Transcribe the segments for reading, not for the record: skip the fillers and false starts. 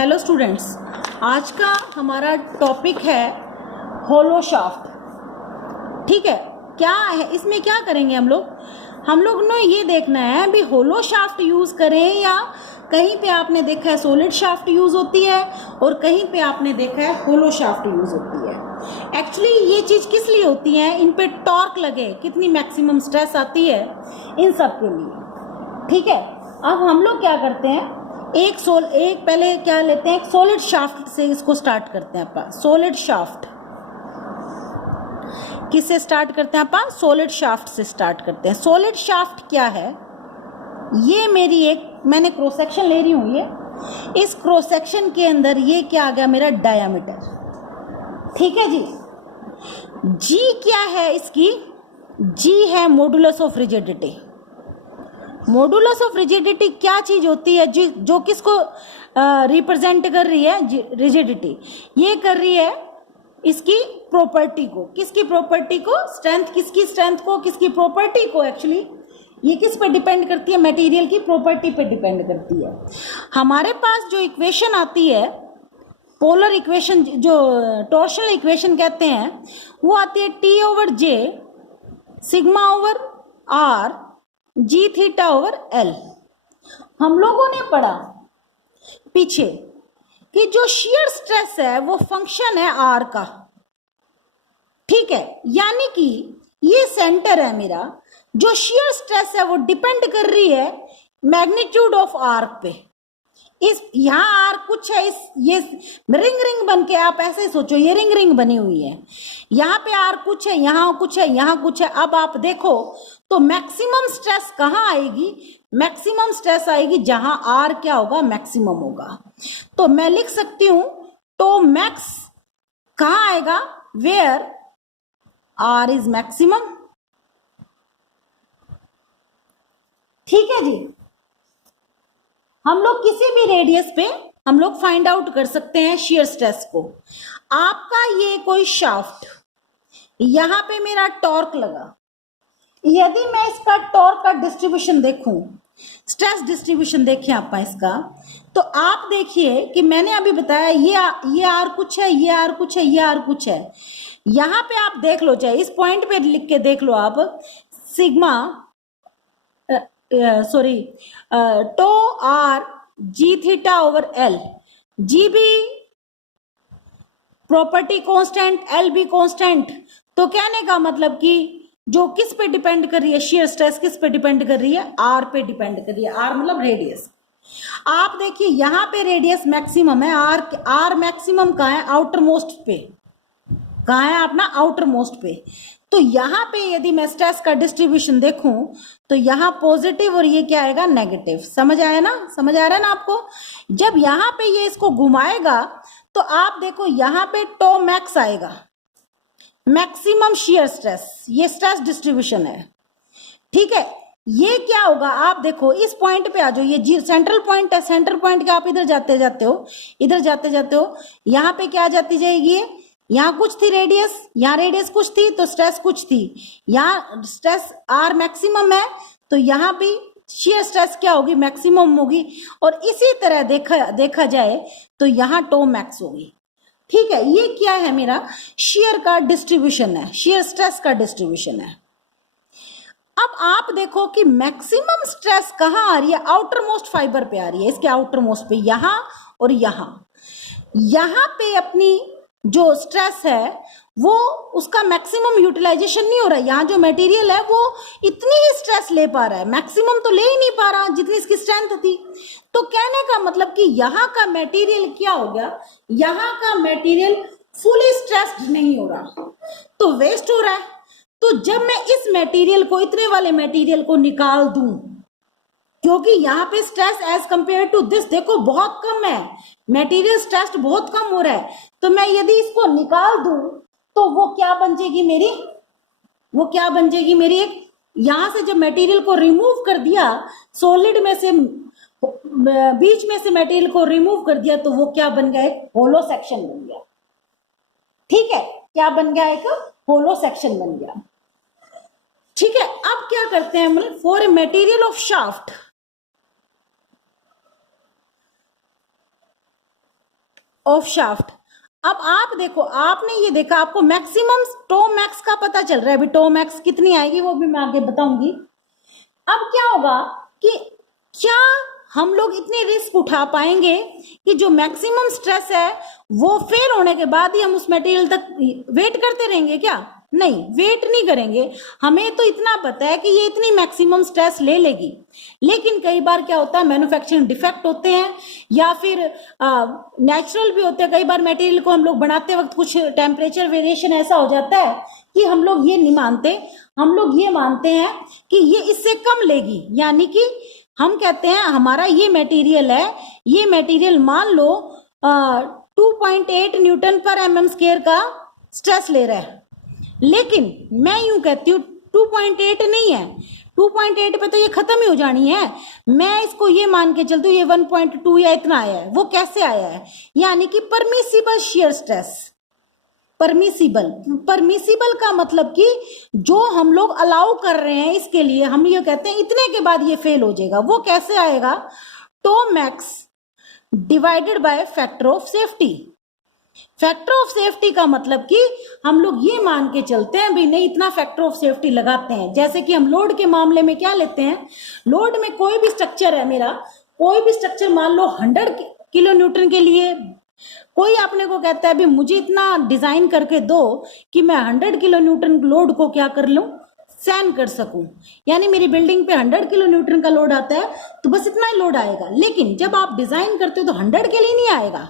Hello students, आज का हमारा टॉपिक है होलो शाफ्ट। ठीक है, क्या है इसमें, क्या करेंगे हम लोग ने ये देखना है भी होलो शाफ्ट यूज़ करें या कहीं पे आपने देखा है सॉलिड शाफ्ट यूज़ होती है और कहीं पे आपने देखा है होलो शाफ्ट यूज़ होती है। एक्चुअली ये चीज़ किस लिए होती है, इन पे टॉर्क लगे, कितनी मैक्सिमम स्ट्रेस आती है, इन सब के लिए। ठीक है, अब हम लोग क्या करते हैं, एक पहले क्या लेते हैं, एक सॉलिड शाफ्ट से इसको स्टार्ट करते हैं अपन। सॉलिड शाफ्ट किससे स्टार्ट करते हैं अपन? सॉलिड शाफ्ट से स्टार्ट करते हैं। सॉलिड शाफ्ट क्या है, ये मेरी मैंने क्रॉस सेक्शन ले रही हूं, ये इस क्रॉस सेक्शन के अंदर ये क्या आ गया मेरा डायामीटर। ठीक है जी, जी क्या है इसकी, जी है modulus of rigidity. Modulus of rigidity क्या चीज होती है जो किसको रिप्रेजेंट कर रही है? रिजिडिटी ये कर रही है इसकी प्रॉपर्टी को। किसकी प्रॉपर्टी को? स्ट्रेंथ। किसकी स्ट्रेंथ को? किसकी प्रॉपर्टी को। एक्चुअली ये किस पे डिपेंड करती है? मटेरियल की प्रॉपर्टी पे डिपेंड करती है। हमारे पास जो इक्वेशन आती है, पोलर इक्वेशन, जो टॉर्शनल इक्वेशन कहते हैं, वो आती है T/J सिग्मा ओवर R जी थीटा ओवर एल। हम लोगों ने पढ़ा पीछे कि जो शियर स्ट्रेस है वो फंक्शन है आर का। ठीक है, यानी कि ये सेंटर है मेरा, जो शियर स्ट्रेस है वो डिपेंड कर रही है मैग्नीट्यूड ऑफ आर्क पे। इस यहाँ आर्क कुछ है, ये रिंग बन के, आप ऐसे सोचो, ये रिंग बनी हुई है, यहाँ पे आर्क कुछ है, यहाँ कुछ है, यहाँ कुछ है। अब आप देखो तो मैक्सिमम स्ट्रेस कहाँ आएगी? मैक्सिमम स्ट्रेस आएगी जहां आर क्या होगा? मैक्सिमम होगा। तो मैं लिख सकती हूं तो मैक्स कहां आएगा? Where are is maximum. ठीक है जी, हम लोग किसी भी रेडियस पे हम लोग फाइंड आउट कर सकते हैं शियर स्ट्रेस को। आपका ये कोई शाफ्ट, यहां पे मेरा टॉर्क लगा, यदि मैं इसका टॉर्क का डिस्ट्रीब्यूशन देखूं, स्ट्रेस डिस्ट्रीब्यूशन देखें आप इसका, तो आप देखिए कि मैंने अभी बताया ये आर कुछ है, ये आर कुछ है, ये आर कुछ है। यहां पे आप देख लो, चाहे इस पॉइंट पे लिख के देख लो आप, sigma sorry tau R G theta over L, G भी प्रॉपर्टी कांस्टेंट, एल भी कांस्टेंट। तो कहने का मतलब कि जो किस पे डिपेंड कर रही है, शियर स्ट्रेस किस पे डिपेंड कर रही है? आर पे डिपेंड कर रही है। आर मतलब रेडियस। आप देखिए यहां पे रेडियस मैक्सिमम है, आर मैक्सिमम कहां है? आउटर मोस्ट पे। कहां है अपना? आउटर मोस्ट पे। तो यहां पे यदि मैं स्ट्रेस का डिस्ट्रीब्यूशन देखूं तो यहां पॉजिटिव और ये क्या आएगा? नेगेटिव। समझ आया ना? समझ आ रहा है ना आपको? जब यहां पे ये इसको घुमाएगा तो आप देखो यहां पे टो मैक्स आएगा, मैक्सिमम शियर स्ट्रेस। ये स्ट्रेस डिस्ट्रीब्यूशन है। ठीक है, ये क्या होगा? आप देखो इस पॉइंट पे आ जाओ, ये सेंट्रल पॉइंट है, सेंट्रल पॉइंट के आप इधर जाते जाते हो, यहाँ पे क्या जाती जाएगी? यहाँ कुछ थी रेडियस, यहाँ रेडियस कुछ थी तो स्ट्रेस कुछ थी, यहाँ स्ट्रेस आर मैक्सिमम है तो यहाँ भी शियर स्ट्रेस क्या होगी? मैक्सिमम होगी। और इसी तरह देखा जाए तो यहाँ टो मैक्स होगी। ठीक है, ये क्या है? मेरा शियर का डिस्ट्रीब्यूशन है, शियर स्ट्रेस का डिस्ट्रीब्यूशन है। अब आप देखो कि मैक्सिमम स्ट्रेस कहां आ रही है? आउटर मोस्ट फाइबर पे आ रही है, इसके आउटर मोस्ट पे, यहां और यहां पे अपनी जो स्ट्रेस है वो उसका मैक्सिमम यूटिलाइजेशन नहीं हो रहा है। यहाँ जो मटेरियल है वो इतनी ही स्ट्रेस ले पा रहा है, मैक्सिमम तो ले ही नहीं पा रहा जितनी इसकी स्ट्रेंथ थी। तो कहने का मतलब कि यहाँ का मटेरियल क्या हो गया? यहाँ का मटेरियल फुली स्ट्रेस्ड नहीं हो रहा, तो वेस्ट हो रहा है। तो जब मैं इस मटेरियल को, इतने वाले मटेरियल को निकाल दूं, क्योंकि यहाँ पे stress as compare to this देखो बहुत कम है, मटेरियल स्ट्रेस बहुत कम हो रहा है, तो मैं यदि इसको निकाल दूं तो वो क्या बन जाएगी मेरी? वो क्या बन जाएगी मेरी? एक यहां से जब मटेरियल को रिमूव कर दिया, सॉलिड में से, बीच में से मटेरियल को रिमूव कर दिया, तो वो क्या बन गया? एक होलो सेक्शन बन गया। ठीक है, क्या बन गया? एक होलो सेक्शन बन गया। ठीक है, अब क्या करते हैं हम? For a material of shaft, of shaft. अब आप देखो, आपने ये देखा, आपको मैक्सिमम टो मैक्स का पता चल रहा है। अभी टो मैक्स कितनी आएगी वो भी मैं आगे बताऊंगी। अब क्या होगा कि क्या हम लोग इतने रिस्क उठा पाएंगे कि जो मैक्सिमम स्ट्रेस है वो फेल होने के बाद ही हम उस मटेरियल तक वेट करते रहेंगे? क्या नहीं, वेट नहीं करेंगे। हमें तो इतना पता है कि ये इतनी मैक्सिमम स्ट्रेस ले लेगी। लेकिन कई बार क्या होता है, मैन्युफैक्चरिंग डिफेक्ट होते हैं या फिर नेचुरल भी होते हैं। कई बार मटेरियल को हम लोग बनाते वक्त कुछ टेम्परेचर वेरिएशन ऐसा हो जाता है कि हम लोग ये नहीं मानते, हम लोग ये मानते हैं कि ये इससे कम लेगी। यानी कि हम कहते हैं हमारा ये मटेरियल है, ये मटेरियल मान लो 2.8 न्यूटन पर एमएम स्क्वायर का स्ट्रेस ले रहा है, लेकिन मैं यूं कहती हूँ 2.8 नहीं है, 2.8 पे तो ये खत्म ही हो जानी है। मैं इसको ये मान के चलती हूँ ये 1.2 या इतना आया है। वो कैसे आया है? यानी कि परमिसिबल शियर स्ट्रेस। परमिसिबल का मतलब कि जो हम लोग अलाउ कर रहे हैं, इसके लिए हम ये कहते हैं इतने के बाद ये फेल हो जाएगा। वो कैसे आएगा? Tau max divided by factor of safety. Factor of safety का मतलब कि हम लोग ये मान के चलते हैं भी नहीं, इतना फैक्टर ऑफ सेफ्टी लगाते हैं। जैसे कि हम लोड के मामले में क्या लेते हैं, लोड में कोई भी स्ट्रक्चर है मेरा, कोई भी स्ट्रक्चर मान लो 100 किलो न्यूटन के लिए, कोई अपने को कहता है भी मुझे इतना डिजाइन करके दो कि मैं 100 किलो न्यूटन लोड को क्या कर लूं, सहन कर सकूं। यानी मेरी बिल्डिंग पे 100 किलो न्यूटन का लोड आता है तो बस इतना ही लोड आएगा। लेकिन जब आप डिजाइन करते हो तो 100 के लिए नहीं आएगा,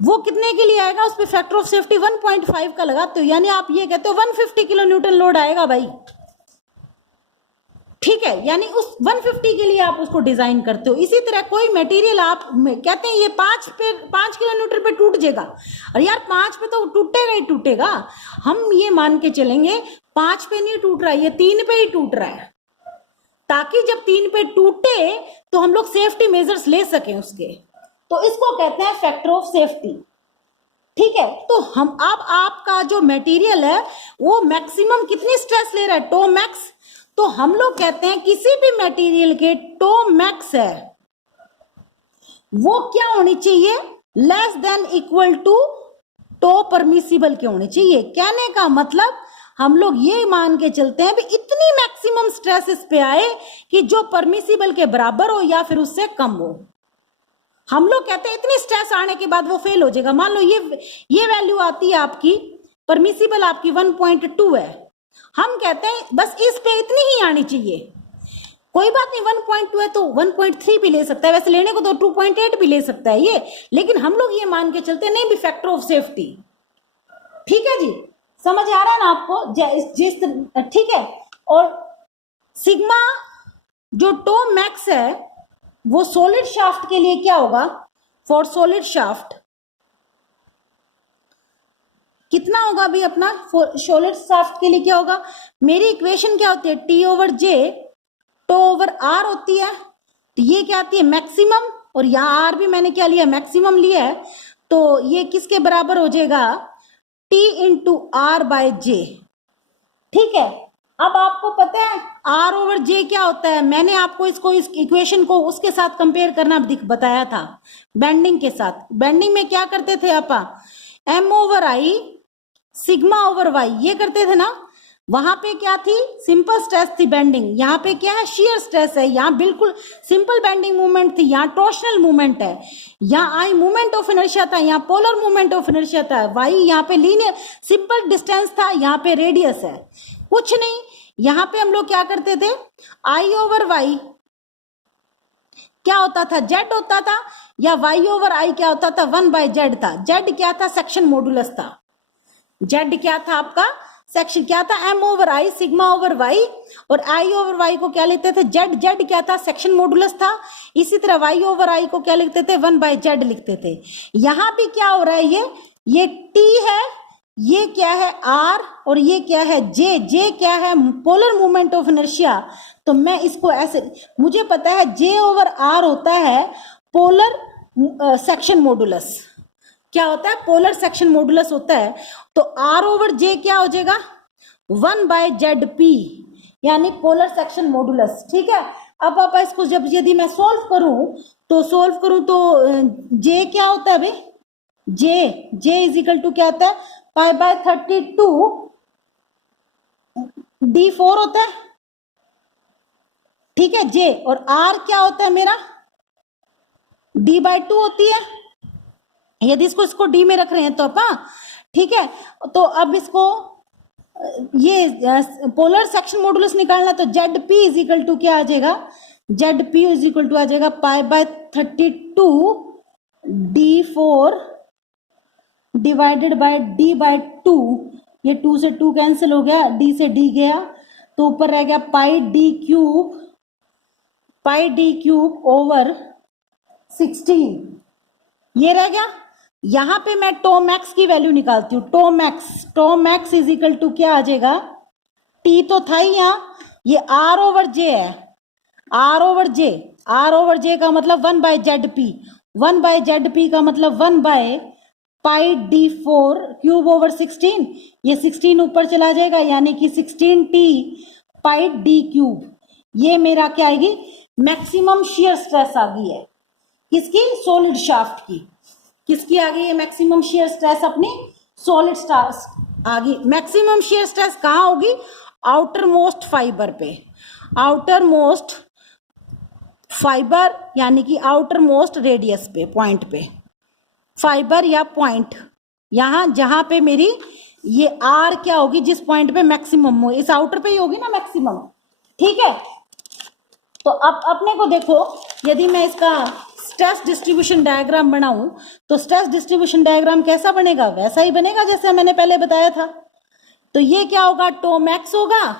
वो कितने के लिए आएगा? उस पर फैक्टर ऑफ सेफ्टी 1.5 का लगाते हो। यानी आप ये कहते हो 150 किलो न्यूटन लोड आएगा भाई, ठीक है। यानी उस 150 के लिए आप उसको डिजाइन करते हो। इसी तरह कोई मटेरियल आप कहते हैं ये 5 किलो न्यूटन पे टूट जाएगा, और यार 5 पे तो टूटेगा ही टूटेगा। हम ये मान के चलेंगे 5 पे नहीं टूट रहा है, ये 3 पे ही टूट रहा है, ताकि जब 3 पे टूटे तो हम लोग सेफ्टी मेजर्स ले सकें उसके। तो इसको कहते हैं फैक्टर ऑफ सेफ्टी, ठीक है। तो हम अब आपका जो मटेरियल है वो मैक्सिमम कितनी स्ट्रेस ले रहा है, टो मैक्स। तो हम लोग कहते हैं किसी भी मटेरियल के टो मैक्स है वो क्या होनी चाहिए, less than equal to tau permissible के होनी चाहिए। कहने का मतलब हम लोग ये मान के चलते हैं भी इतनी मैक्सिमम स्ट्रेस इस पे आए कि जो परमिसिबल के बराबर हो या फिर उससे कम हो। हम लोग कहते हैं इतनी स्ट्रेस आने के बाद वो फेल हो जाएगा। मान लो ये वैल्यू आती है आपकी, परमिसिबल आपकी 1.2 है, हम कहते हैं बस इस पे इतनी ही आनी चाहिए। कोई बात नहीं, 1.2 है तो 1.3 भी ले सकता है, वैसे लेने को तो 2.8 भी ले सकता है ये, लेकिन हम लोग ये मान के चलते हैं नहीं भी फैक्टर ऑफ सेफ्टी, ठीक है जी। समझ आ रहा है ना आपको? जिस ठीक है। और सिग्मा जो टो मैक्स है वो सॉलिड शाफ्ट के लिए क्या होगा, फॉर सॉलिड शाफ्ट कितना होगा अभी अपना, सॉलिड शाफ्ट के लिए क्या होगा, मेरी इक्वेशन क्या होती है, T over J tau over R होती है। तो ये क्या आती है, मैक्सिमम, और यहाँ आर भी मैंने क्या लिया, मैक्सिमम लिया है। तो ये किसके बराबर हो जाएगा, T into are by J, ठीक है। अब आपको पता है आर ओवर जे क्या होता है, मैंने आपको इसको इस इक्वेशन को उसके साथ कंपेयर करना बताया था, बेंडिंग के साथ। बेंडिंग में क्या करते थे आपा, M over I sigma over Y ये करते थे ना। वहां पे क्या थी, सिंपल स्ट्रेस थी बेंडिंग, यहाँ पे क्या है, शियर स्ट्रेस है। यहाँ बिल्कुल सिंपल बेंडिंग मूवमेंट थी, यहाँ टॉर्शनल मूवमेंट है। यहाँ आई मूवमेंट ऑफ इनर्शिया था, यहाँ पोलर मूवमेंट ऑफ इनर्शिया था। वाई यहाँ पे लीनियर सिंपल डिस्टेंस था, यहाँ पे रेडियस है। कुछ नहीं, यहाँ पे हम लोग क्या करते थे, आई ओवर वाई क्या होता था, जेड होता था, या वाई ओवर आई क्या होता था, 1/z था। जेड क्या था, सेक्शन मॉडुलस था। जेड क्या था आपका, सेक्शन क्या था, M over I sigma over Y, और आई ओवर वाई को क्या लिखते थे, जेड। जेड क्या था, सेक्शन मॉडुलस था। इसी तरह वाई ओवर आई को क्या लिखते थे, 1/z लिखते थे। यहां भी क्या हो रहा है, ये टी है, ये क्या है आर, और ये क्या है जे। जे क्या है, पोलर मूवमेंट ऑफ इनर्शिया। तो मैं इसको ऐसे, मुझे पता है जे ओवर आर होता है पोलर सेक्शन मॉडुलस। क्या होता है, पोलर सेक्शन मॉडुलस होता है। तो आर ओवर जे क्या हो जाएगा, 1/zp, यानी पोलर सेक्शन मॉडुलस, ठीक है। अब आप इसको जब यदि मैं सोल्व करूं तो जे क्या होता है भाई, जे इज इक्वल टू क्या होता है, पाई बाय 32 d4 होता है, ठीक है जे, और आर क्या होता है मेरा, d/2 होती है, यदि इसको डी में रख रहे हैं तो अपा, ठीक है। तो अब इसको ये पोलर सेक्शन मॉडुलस निकालना, तो Z P is equal to क्या आ जाएगा, Z P is equal to आ जाएगा pi bye 32 d4 divided by d/2, ये 2 से 2 कैंसिल हो गया, d से d गया, तो ऊपर रह गया पाई डी क्यूब ओवर 16, ये रह गया। यहां पे मैं टो मैक्स की वैल्यू निकालती हूँ, tau max is equal to क्या आ जाएगा, टी तो था ही यहां, ये आर ओवर जे है, आर ओवर जे का मतलब 1/ZP, 1/ZP का मतलब 1 पाई d4 क्यूब ओवर 16, ये 16 ऊपर चला जाएगा, यानी कि 16t पाई डी क्यूब, ये मेरा क्या आएगी, मैक्सिमम शियर स्ट्रेस आ गई है, किसकी, सॉलिड शाफ्ट की, किसकी आ गई है मैक्सिमम शियर स्ट्रेस, अपनी सॉलिड स्ट्रेस आ गई। मैक्सिमम शियर स्ट्रेस कहाँ होगी, आउटर मोस्ट फाइबर पे, आउटर मोस्ट फाइबर यानी कि आउटर मोस्ट रेडियस पे, पॉइंट पे, फाइबर या पॉइंट, यहां जहां पे मेरी ये आर क्या होगी, जिस पॉइंट पे मैक्सिमम हो, इस आउटर पे ही होगी ना मैक्सिमम, ठीक है। तो अब अपने को देखो, यदि मैं इसका स्ट्रेस डिस्ट्रीब्यूशन डायग्राम बनाऊं, तो स्ट्रेस डिस्ट्रीब्यूशन डायग्राम कैसा बनेगा, वैसा ही बनेगा जैसे मैंने पहले बताया था। तो ये क्या होगा, टो मैक्स होगा,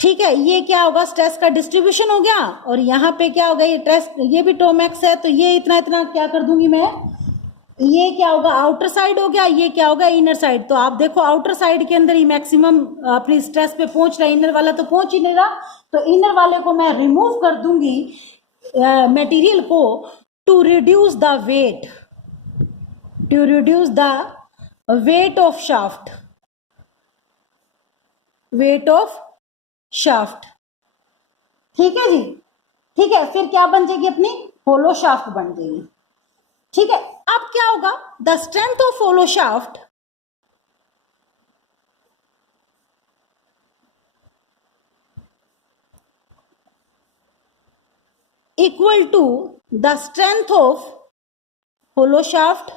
ठीक है, ये क्या होगा, स्ट्रेस का डिस्ट्रीब्यूशन हो गया, और यहाँ पे क्या होगा, ये स्ट्रेस, ये भी टो मैक्स है, तो ये इतना इतना क्या कर दूंगी मैं, ये क्या होगा, आउटर साइड हो गया, ये क्या होगा, इनर साइड। तो आप देखो आउटर साइड के अंदर ही मैक्सिमम अपनी स्ट्रेस पे पहुंच रहा है, इनर वाला तो पहुंच ही नहीं रहा, तो इनर वाले को मैं रिमूव कर दूंगी मटेरियल को, to reduce the weight of shaft, ठीक है जी, ठीक है। फिर क्या बन जाएगी, अपनी होलो शाफ्ट बन जाएगी, ठीक है। अब क्या होगा, the strength of hollow shaft equal to the strength of hollow shaft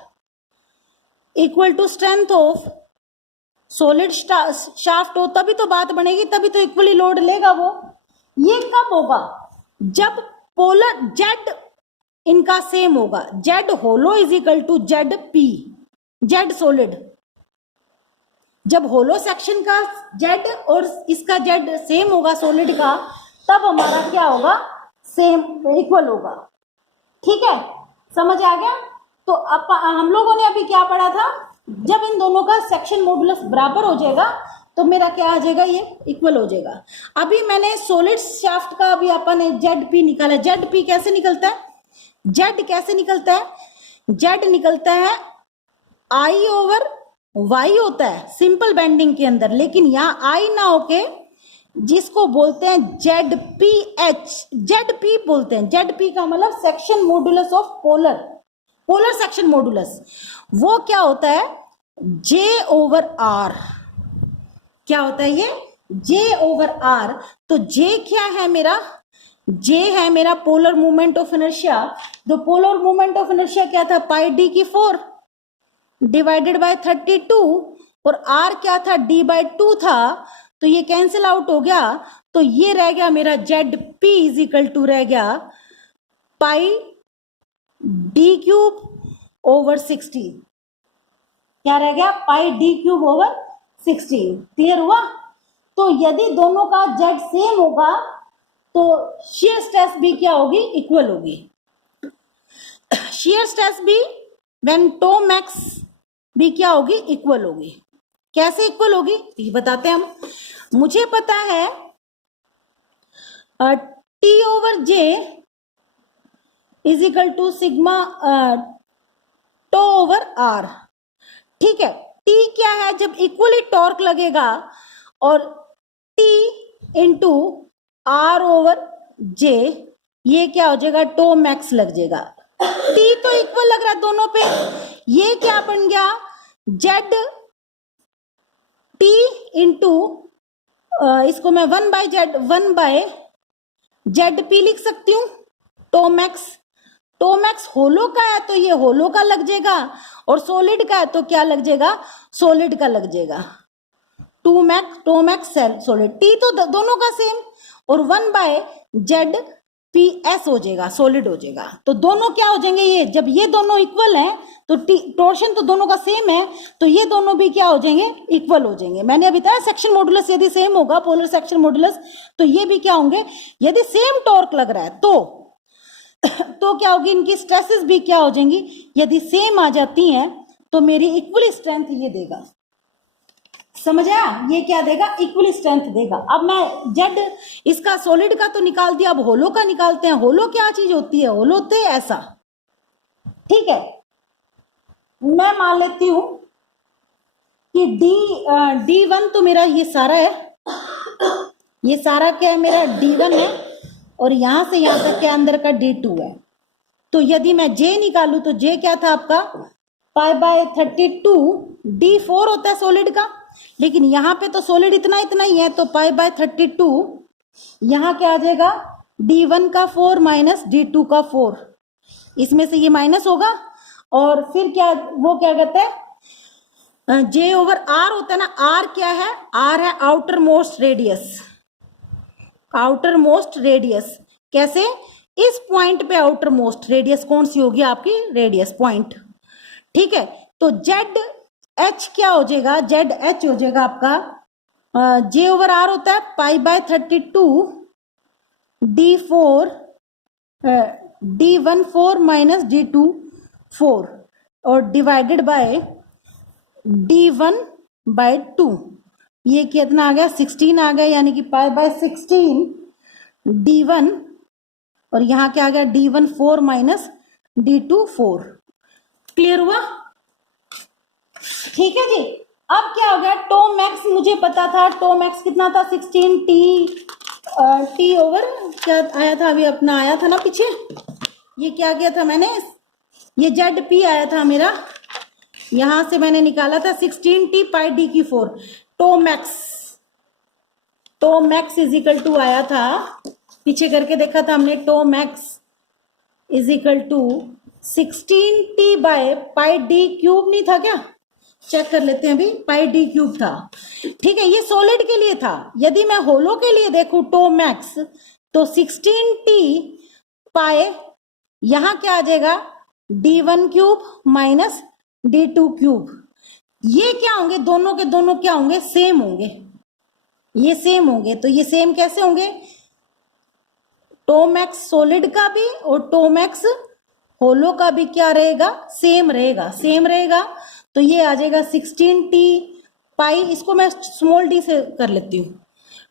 equal to strength of solid shaft हो, तभी तो बात बनेगी, तभी तो इक्वली लोड लेगा वो। ये कब होगा, जब पोलर जेड इनका सेम होगा, Z hollow is equal to Z P, Z solid, जब होलो सेक्शन का जेड और इसका जेड सेम होगा सॉलिड का, तब हमारा क्या होगा, सेम इक्वल होगा, ठीक है, समझ आ गया। तो अब हम लोगों ने अभी क्या पढ़ा था, जब इन दोनों का सेक्शन मॉडुलस बराबर हो जाएगा तो मेरा क्या आ जाएगा, ये इक्वल हो जाएगा। अभी मैंने सॉलिड शाफ्ट का अभी अपन ने जेड पी निकाला, जेड पी कैसे निकलता है, जेड कैसे निकलता है, जेड निकलता है आई ओवर वाई होता है सिंपल बेंडिंग के अंदर, लेकिन यहाँ आई ना होके जिसको बोलते हैं Z P H, Z P बोलते हैं, जेड पी का मतलब section modulus of polar section modulus, वो क्या होता है, जे ओवर आर, क्या होता है ये, जे ओवर आर। तो जे क्या है मेरा, जे है मेरा पोलर मूवमेंट ऑफ इनर्शिया, तो पोलर मूवमेंट ऑफ इनर्शिया क्या था, पाई डी की 4 डिवाइडेड बाय 32, और आर क्या था, d/2 था, तो ये कैंसिल आउट हो गया, तो ये रह गया मेरा Z P is equal to रह गया पाई डी क्यूब ओवर 16, क्या रह गया, पाई डी क्यूब ओवर 16, क्लियर हुआ। तो यदि दोनों का जेड सेम होगा तो शियर स्ट्रेस भी क्या होगी, इक्वल होगी, शियर स्ट्रेस भी व्हेन टो मैक्स भी क्या होगी, इक्वल होगी। कैसे इक्वल होगी ये बताते हैं हम। मुझे पता है T over J is equal to sigma tau over R, ठीक है। टी क्या है, जब इक्वली टॉर्क लगेगा, और टी इंटू आर ओवर जे, ये क्या हो जाएगा, टो मैक्स लग जाएगा। टी तो इक्वल लग रहा है दोनों दोनों पे। ये क्या बन गया, जेड टी इंटू, इसको मैं 1/ZP लिख सकती हूँ। टोमैक्स होलो का है तो ये होलो का लग जाएगा, और सॉलिड का है तो क्या लग जाएगा, सॉलिड का लग जाएगा। टोमैक्स सॉलिड, टी तो दोनों का सेम, और 1/ZPS हो जाएगा, सॉलिड हो जाएगा। तो दोनों क्या हो जाएंगे, ये जब ये दोनों इक्वल हैं तो टोर्शन तो दोनों का सेम है, तो ये दोनों भी क्या हो जाएंगे, इक्वल हो जाएंगे। मैंने अभी बताया सेक्शन मॉडुलस यदि सेम होगा, पोलर सेक्शन मॉडुलस, तो ये भी क्या होंगे, यदि सेम टॉर्क लग रहा है तो क्या होगी, इनकी स्ट्रेसेस भी क्या हो जाएंगी, यदि सेम आ जाती हैं तो मेरी इक्वल स्ट्रेंथ ये देगा। समझ आया, ये क्या देगा, इक्वल स्ट्रेंथ देगा। अब मैं जेड इसका सॉलिड का तो निकाल दिया, अब होलो का निकालते हैं। होलो क्या चीज होती है, होलो होते है ऐसा, ठीक है। मैं मान लेती हूं कि D1 तो मेरा ये सारा है, ये सारा क्या है, मेरा D1 है, और यहां से यहां तक के अंदर का D2 है। तो यदि मैं J निकालू तो J क्या था आपका, π/32, D4 होता है सॉलिड का, लेकिन यहां पे तो सॉलिड इतना ही है, तो π/32 यहां क्या आ जाएगा, D1 का 4 माइनस D2 का 4, इसमें से ये माइनस होगा, और फिर क्या, वो क्या कहते हैं, J/R होता है ना। R क्या है, R है outer most radius. Outer most radius कैसे, इस पॉइंट पे आउटर मोस्ट रेडियस कौन सी होगी, आपकी रेडियस पॉइंट, ठीक है। तो जेड एच क्या हो जाएगा, जेड एच हो जाएगा आपका, J/R होता है π/32 D4 D1 4 माइनस D2 4, और डिवाइडेड बाय D1/2, ये कितना आ गया, 16 आ गया, यानी कि π/16 D1, और यहां क्या आ गया, D1 4 माइनस D2 4। क्लियर हुआ, ठीक है जी। अब क्या हो गया, टोमैक्स मुझे पता था, टोमैक्स कितना था, 16 टी ओवर क्या आया था, अभी अपना आया था ना पीछे, ये क्या किया था मैंने, ये ZP आया था मेरा, यहां से मैंने निकाला था 16T πD/4। टोमैक्स is equal to आया था, पीछे करके देखा था हमने, टोमैक्स इज इक्वल टू 16T/πD³ नहीं था क्या, चेक कर लेते हैं, अभी πD³ था, ठीक है। ये सॉलिड के लिए था, यदि मैं होलो के लिए देखूं टोमैक्स, तो 16T/, यहां क्या आ जाएगा, D1³ माइनस D2³। ये क्या होंगे, दोनों के दोनों क्या होंगे, सेम होंगे, ये सेम होंगे। तो ये सेम कैसे होंगे, टोमैक्स सॉलिड का भी और टोमैक्स होलो का भी क्या रहेगा, सेम रहेगा, सेम रहेगा। तो ये आ जाएगा 16T/, इसको मैं स्मॉल d से कर लेती हूँ,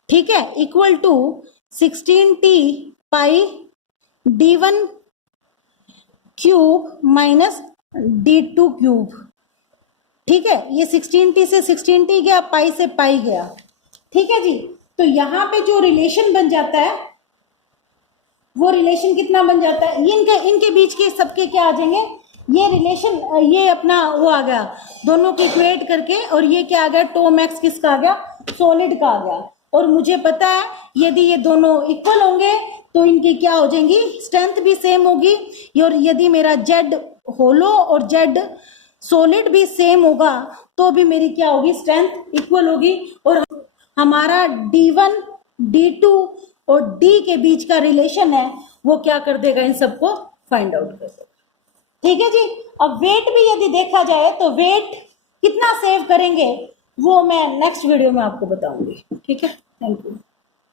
ठीक है, equal to 16T/, D1³ minus D2³, ठीक है। ये 16T से 16T गया, पाई से पाई गया, ठीक है जी। तो यहाँ पे जो रिलेशन बन जाता है, वो रिलेशन कितना बन जाता है, इनके बीच के सबके क्या आ जाएंगे, ये रिलेशन, ये अपना वो आ गया, दोनों को इक्वेट करके, और ये क्या आ गया, टोमैक्स किसका आ गया, सॉलिड का आ गया। और मुझे पता है यदि ये दोनों इक्वल होंगे तो इनकी क्या हो जाएंगी, स्ट्रेंथ भी सेम होगी, और यदि मेरा जेड होलो और जेड सॉलिड भी सेम होगा तो भी मेरी क्या होगी, स्ट्रेंथ इक्वल होगी, और हमारा D1 D2 और D के बीच का रिलेशन है वो क्या कर देगा, इन सबको फाइंड आउट कर देगा, ठीक है जी। अब वेट भी यदि देखा जाए तो वेट कितना सेव करेंगे वो मैं नेक्स्ट वीडियो में आपको बताऊंगी, ठीक है। Thank you.